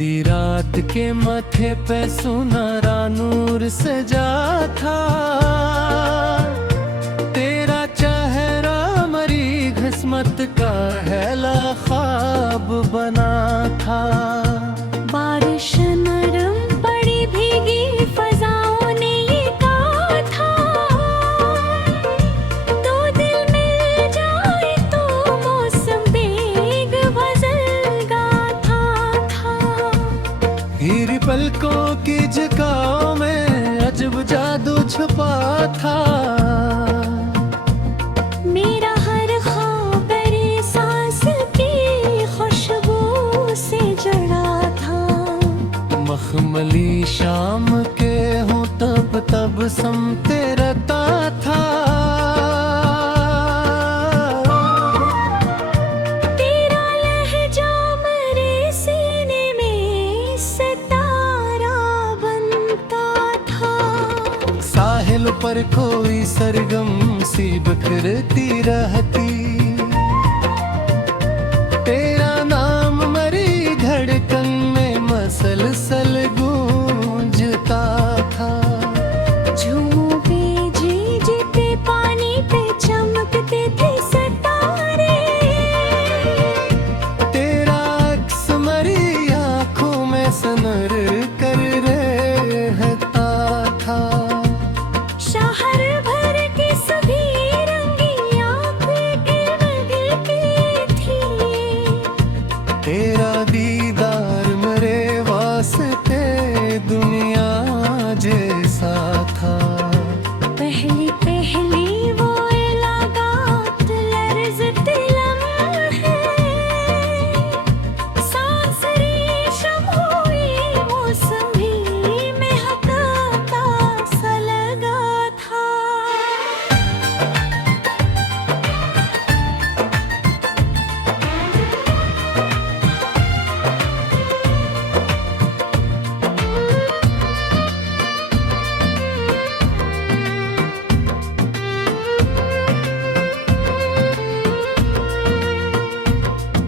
आंधी रात के माथे पे सुनहरा नूर सजा था। तेरा चेहरा मरी किस्मत का हैला ख्वाब बना था। बारिश नरम पड़ी भीगी फजाओं ने ये कहा था, दो दिल मिल जाए तो मौसम बेग गजल गाथा था। हीरी पलकों की झुकाओं में अजब जादू छुपा था। मेरा हर ख्वाब तेरी सांस की खुशबू से जड़ा था। मखमली शाम के हूँ तब तब समते रहता था। तेरा लहजा मेरे सीने में सितारा बनता था। साहिल पर कोई सरगम सी बिखरती रहती। तेरा नाम मरी धड़कन में मसलसल गूंजता था। झूमों पे जीते पानी पे चमकते थे सितारे। तेरा अक्स मरी आंखों में सनर कर रहता था। शहर भर के सभी रंगी आंखें गिलती थी। तेरा दीदार मेरे वास्ते दुनिया जैसा था। पहली पहली वो मुलाकात लर्ज़ते लम्हे, सांस रेशम हुई मौसम भी महकता सा लगा था।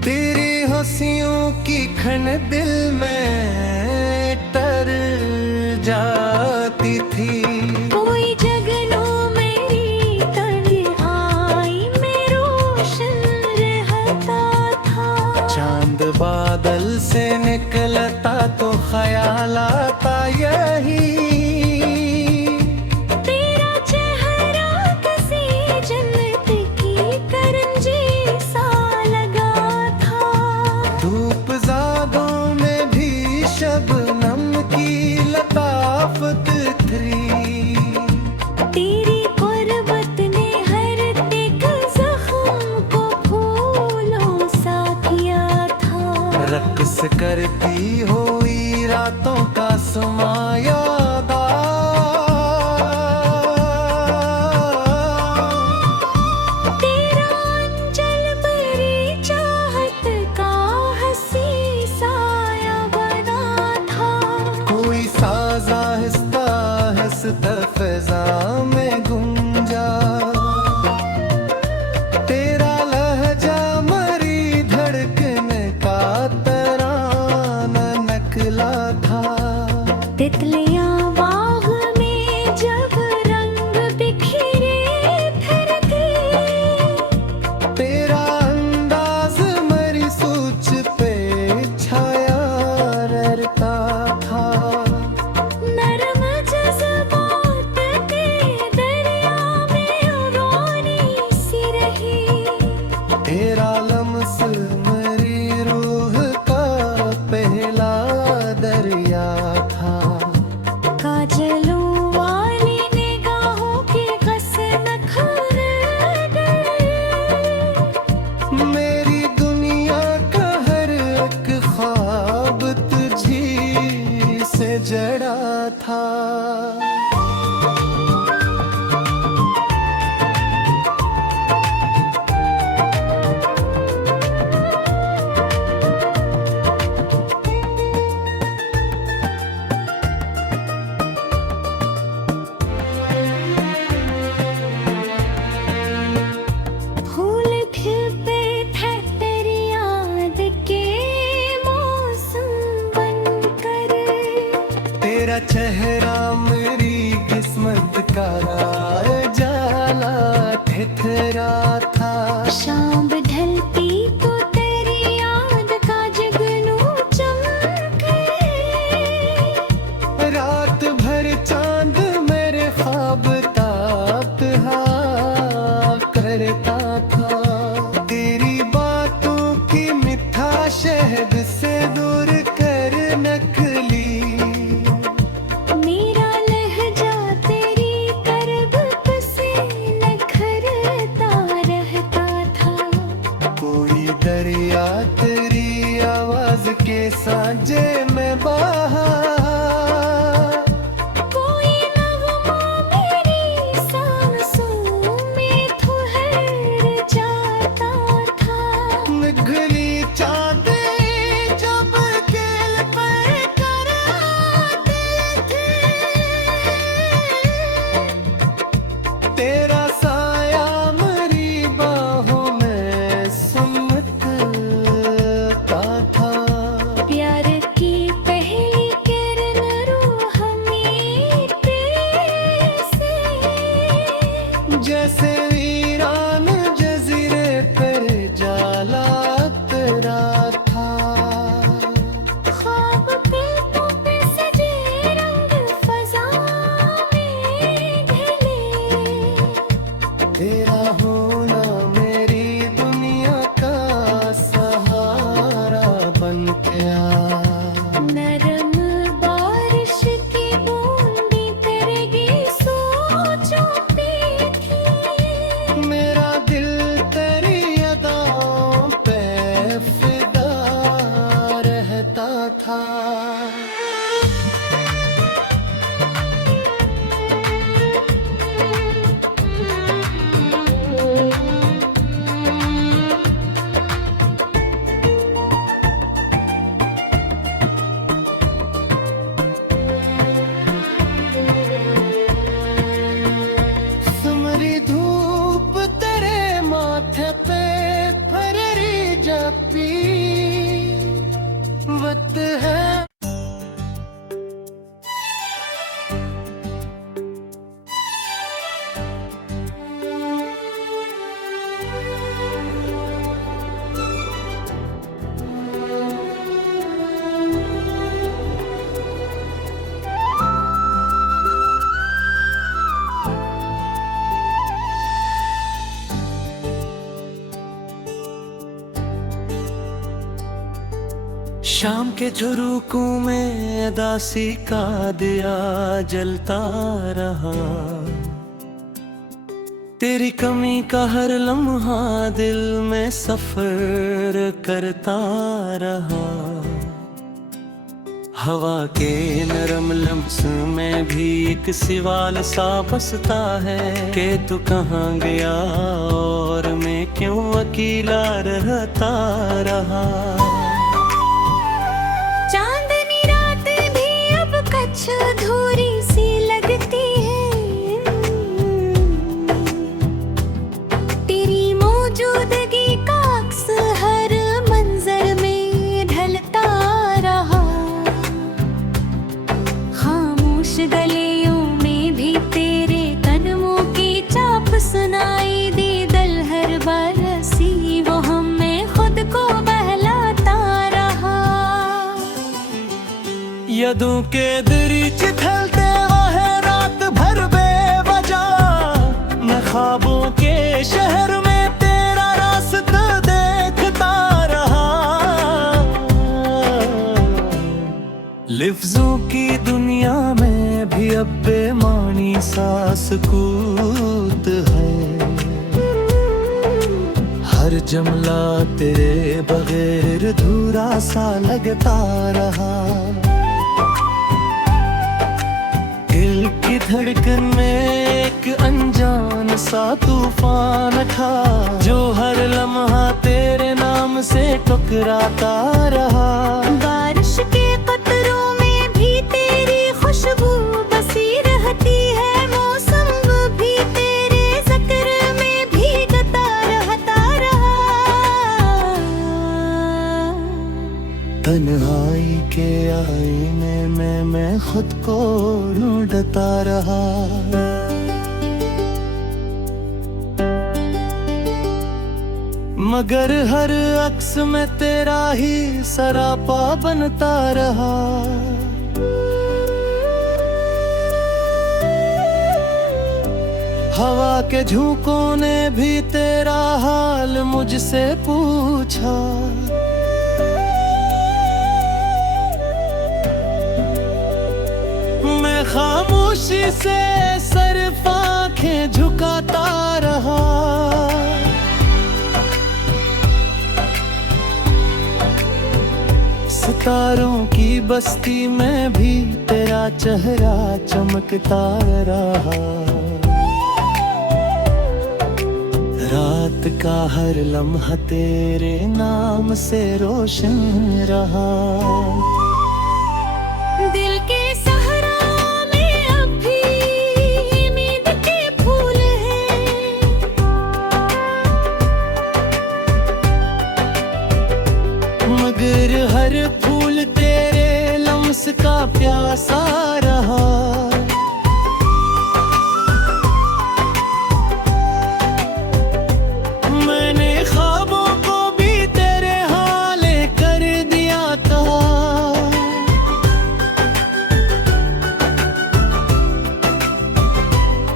तेरी हंसियों की खन दिल में तर जाती थी। कोई जगनों मेरी तन्हाई में रोशन रहता था। चांद बादल से निकलता तो ख्याल आता यही। तेरा चेहरा किसी जन्नत की करंजी सा लगा था। धूप ज़ादों में भी शबनम की लताफत थी। तेरी कुर्बत ने हर एक जख्म को फूलों सा किया था। रक्स करती हुई रातों का समाया तेरा अंचल भरी चाहत का हंसी साया बना था। कोई साज आहिस्ता आहिस्ता फिजा में गूंजा। तेरा लहजा मरी धड़कन का तराना नकला था। तितलियां बाग में जब रंग बिखरे फिरती, तेरा अंदाज मरी सोच पे छाया रहता था। नरम जज्बात के दरिया में रोनी सी रही। तेरा लम्स मेरी रूह का पहला दरिया था। काजलों वाली निगाहों की कसम खर गए। मेरी दुनिया का हर एक ख्वाब तुझी से जड़ा था। फूल खिलते थे तेरी याद के मौसम बन सुमरी धूप तेरे माथे पे फररी जपी वत है। शाम के झुरुकों में दासी का दिया जलता रहा, तेरी कमी का हर लम्हा दिल में सफर करता रहा। हवा के नरम लम्स में भी एक सवाल सा बसता है कि तू कहाँ गया और मैं क्यों अकेला रहता रहा। चांदनी रात भी अब कच्छ अधूरी सी लगती है, तेरी मौजूदगी का अक्स हर मंजर में ढलता रहा। खामोश गलियों में भी तेरे कदमों की चाप सुनाई दी, दिल हर बरसी वो हमें खुद को बहलाता रहा। यदों के दरीच ढलते है रात भर बेवजह, मैं ख्वाबों के शहर में तेरा रास्ता देखता रहा। लिफ्जों की दुनिया में भी अब बेमानी सा सुकूत है, हर जमला तेरे बगैर अधूरा सा लगता रहा। दिल की धड़कन में एक अनजान सा तूफान था, जो हर लम्हा तेरे नाम से टकराता रहा। बारिश के कतरों में भी तेरी खुशबू बसी रहती है, मौसम भी तेरे जिक्र में भीगता रहता रहा। तन्हाई के आईने में मैं खुद को ढूंढता रहा। मगर हर अक्स में तेरा ही सरापा बनता रहा। हवा के झोंकों ने भी तेरा हाल मुझसे पूछा, मैं खामोशी से सिर्फ आंखें झुकाता रहा। सितारों की बस्ती में भी तेरा चेहरा चमकता रहा। रात का हर लम्हा तेरे नाम से रोशन रहा। दिल के सहरा में अब भी उम्मीद के फूल हैं, मगर हर फूल तेरे लम्स का प्यासा रहा। मैंने ख्वाबों को भी तेरे हाले कर दिया था,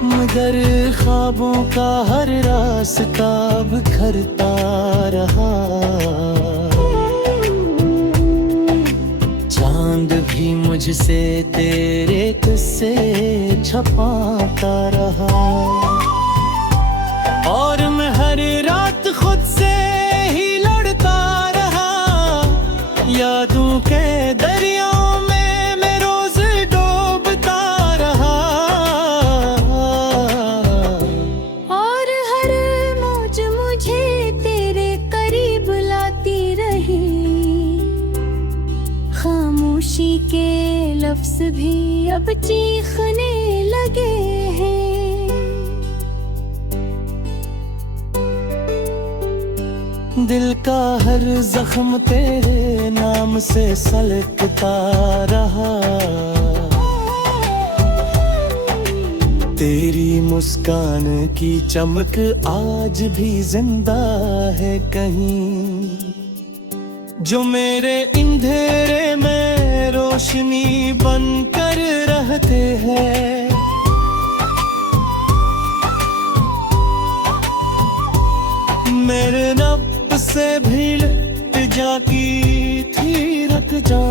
मगर ख्वाबों का हर रास्ता बिखरता रहा। चांद भी मुझसे तेरे किस्से छपाता रहा, और मैं हर रात खुद से ही लड़ता रहा। यादों के दरियाओं लफ्ज भी अब चीखने लगे हैं। दिल का हर जख्म तेरे नाम से सलकता रहा। तेरी मुस्कान की चमक आज भी जिंदा है कहीं, जो मेरे अंधेरे में रोशनी बनकर रहते हैं। मेरे नफ्स से भीड़ जाकी थी रख जा,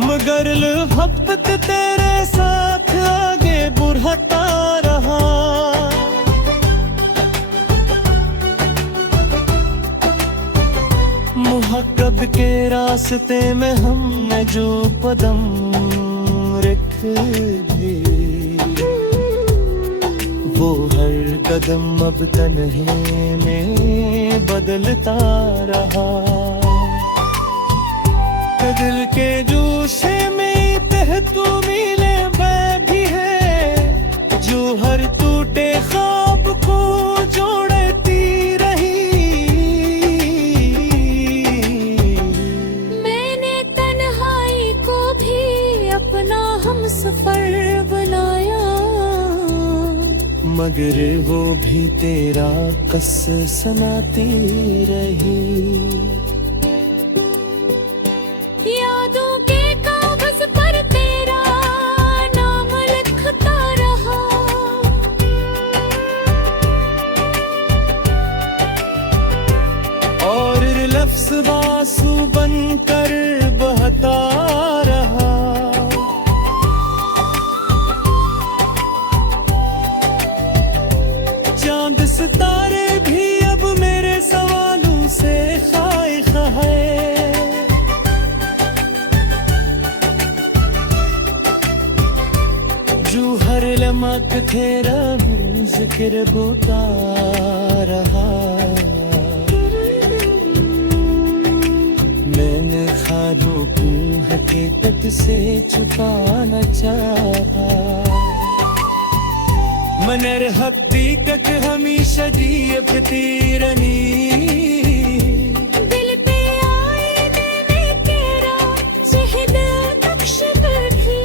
मगर मोहब्बत तेरे साथ आगे बढ़ता रहा। मुहब्बत के रास्ते में हमने जो कदम रख दिए, वो हर कदम अब तन्हे में बदलता रहा। दिल के जूसे में तह तू मिले वह भी है, जो हर टूटे ख्वाब को जोड़ती रही। मैंने तन्हाई को भी अपना हमसफर बनाया, मगर वो भी तेरा कस सुनाती रही। यादों के कागज पर तेरा नाम लिखता रहा। और लफ्ज़ आंसू बनकर बहता रहा। चांद सितारे भी अब मेरे सवालों से खाइफ है। जो हर लम्हा तेरा जिक्र होता रहा। मैंने ख्वाबों को हकीकत से छुपाना चाहा, मगर हकीकत हमेशा जीती रही। दिल पे आईने में तेरा चेहरा नक्श करती,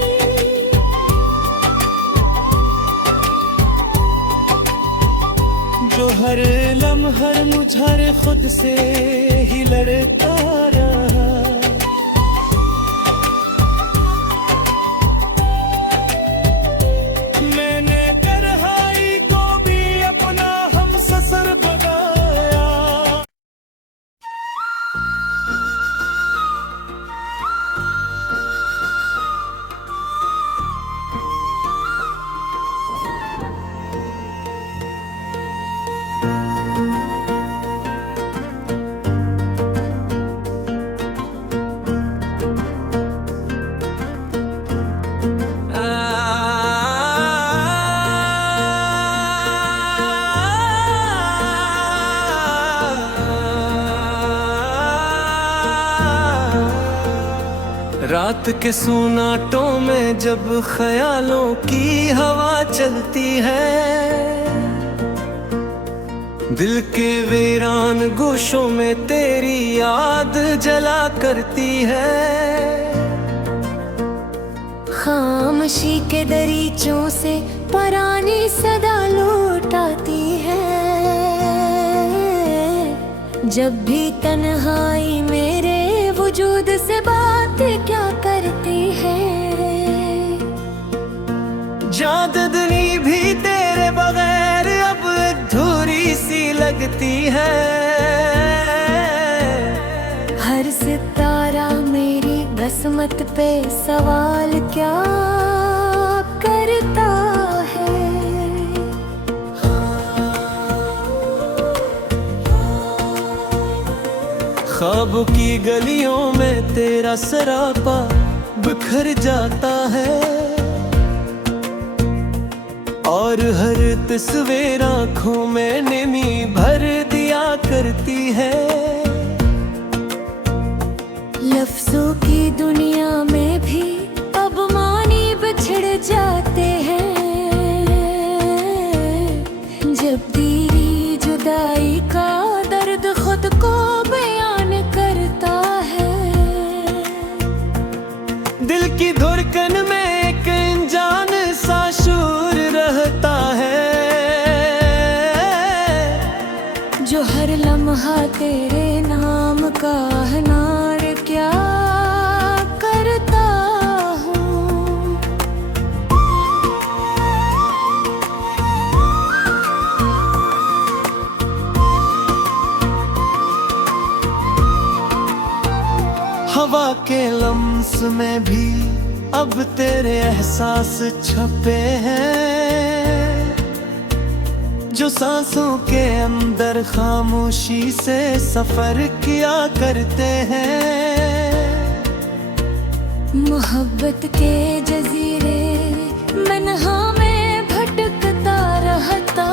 जो हर लम्हा मुझे खुद से ही लड़ता रहा। मैंने तन्हाई को भी अपना हमसफर बनाया। रात के सुनाटों में जब ख्यालों की हवा चलती है, दिल के वीरान गोशों में तेरी याद जला करती है। खामोशी के दरीचों से पुरानी सदा लौट आती है। जब भी तन्हाई मेरे वजूद से बात क्या करती है। चांदनी भी तेरे बगैर अब अधूरी सी लगती है। हर सितारा मेरी किस्मत पे सवाल क्या करता है। ख्वाबों की गलियों में तेरा सरापा बिखर जाता है, और हर तस्वीर आँखों में नमी भर दिया करती है। तेरे नाम का अनार क्या करता हूँ। हवा के लम्स में भी अब तेरे एहसास छपे हैं, जो सांसों के अंदर खामोशी से सफर किया करते हैं। मोहब्बत के जजीरे मनहा में भटकता रहता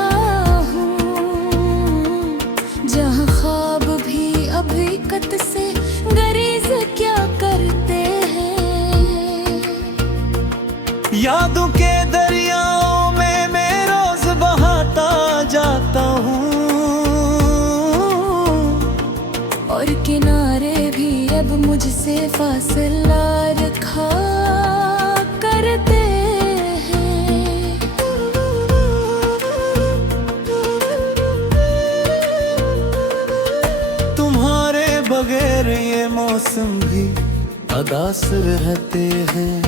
हूँ, जहाँ ख्वाब भी हकीकत से गरीज क्या करते हैं। यादों के दरियाओं में मैं रोज बहाता जाता हूँ, और किनारे भी अब मुझसे फासला रखा करते हैं। तुम्हारे बगैर ये मौसम भी अदास रहते हैं।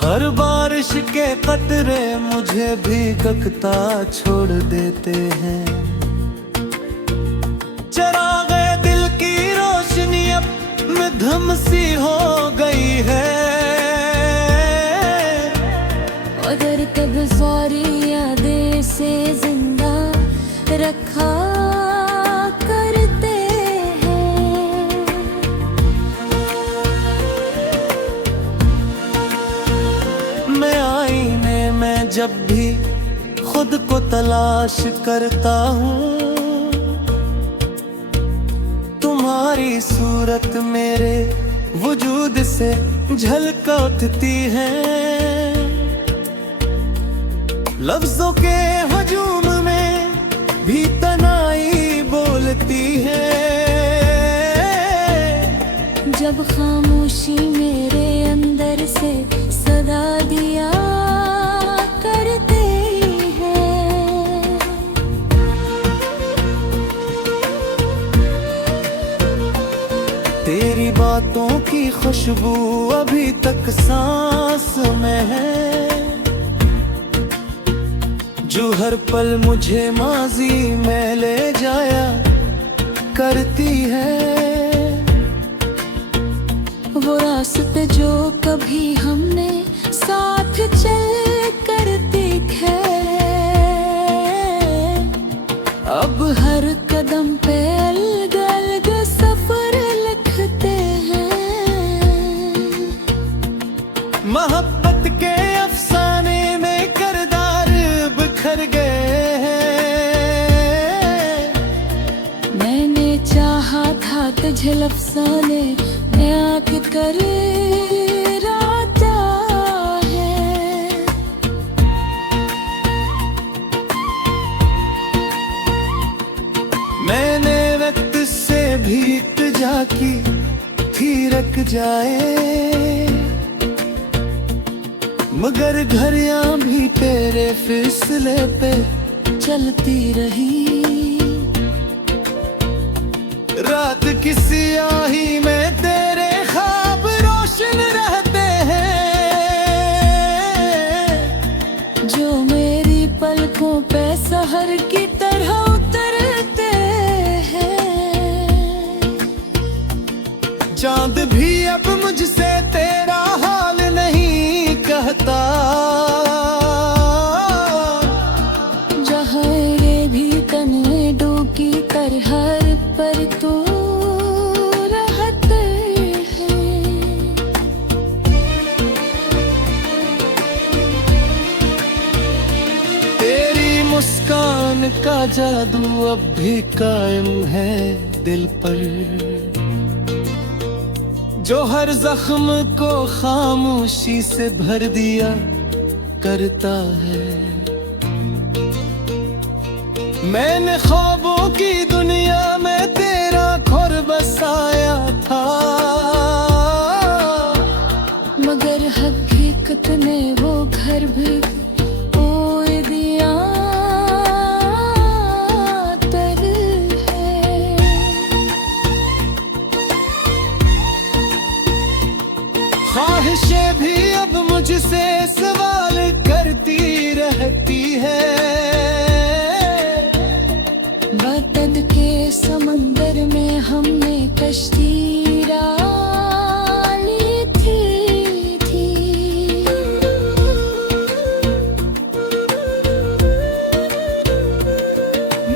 हर बारिश के कतरे मुझे भीगता छोड़ देते हैं। चरागे दिल की रोशनी अब मध्यम सी हो गई है, अगर कब सारी यादें से जिंदा रखा करते हैं। मैं आईने में जब भी खुद को तलाश करता हूँ, तुम्हारी सूरत मेरे वजूद से झलक उठती है। लफ्जों के हजूम में भी तनाई बोलती है, जब खामोशी मेरे अंदर से सदा दिया करते हैं। तेरी बातों की खुशबू अभी तक सांस में है, जो हर पल मुझे माजी में ले जाया करती है। वो रास्ते जो कभी हमने साथ चल कर देखे, अब हर कदम पे अलग अलग सफर लिखते हैं। मोहब्बत के अफसाने में किरदार बिखर गए हैं। मैंने चाहा था तुझे अफसाने में आके कर राता है। मैंने वक्त से भी इल्तिजा की थी रख जाए, मगर घड़ियां भी तेरे फैसले पे चलती रही। रात की स्याही में तेरे ख्वाब रोशन रहते हैं, जो मेरी पलकों पे सहर की तरह उतरते हैं। चांद भी अब मुझसे तेरा हाल नहीं कहता, जहाँ भी तने डूबी कर हर पर तू रहते हैं। तेरी मुस्कान का जादू अब भी कायम है दिल पर, जो हर जख्म को खामोशी से भर दिया करता है। मैंने ख्वाबों की दुनिया में तेरा खुर बसाया था, मगर हकीकत में वो घर भी तोड़ दिया तेरा। वतन के समंदर में हमने कश्ती डाली थी।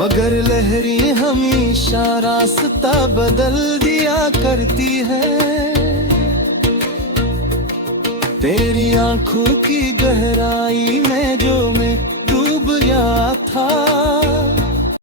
मगर लहरी हमेशा रास्ता बदल दिया करती है। तेरी आंखों की गहराई में जो मैं डूब गया था,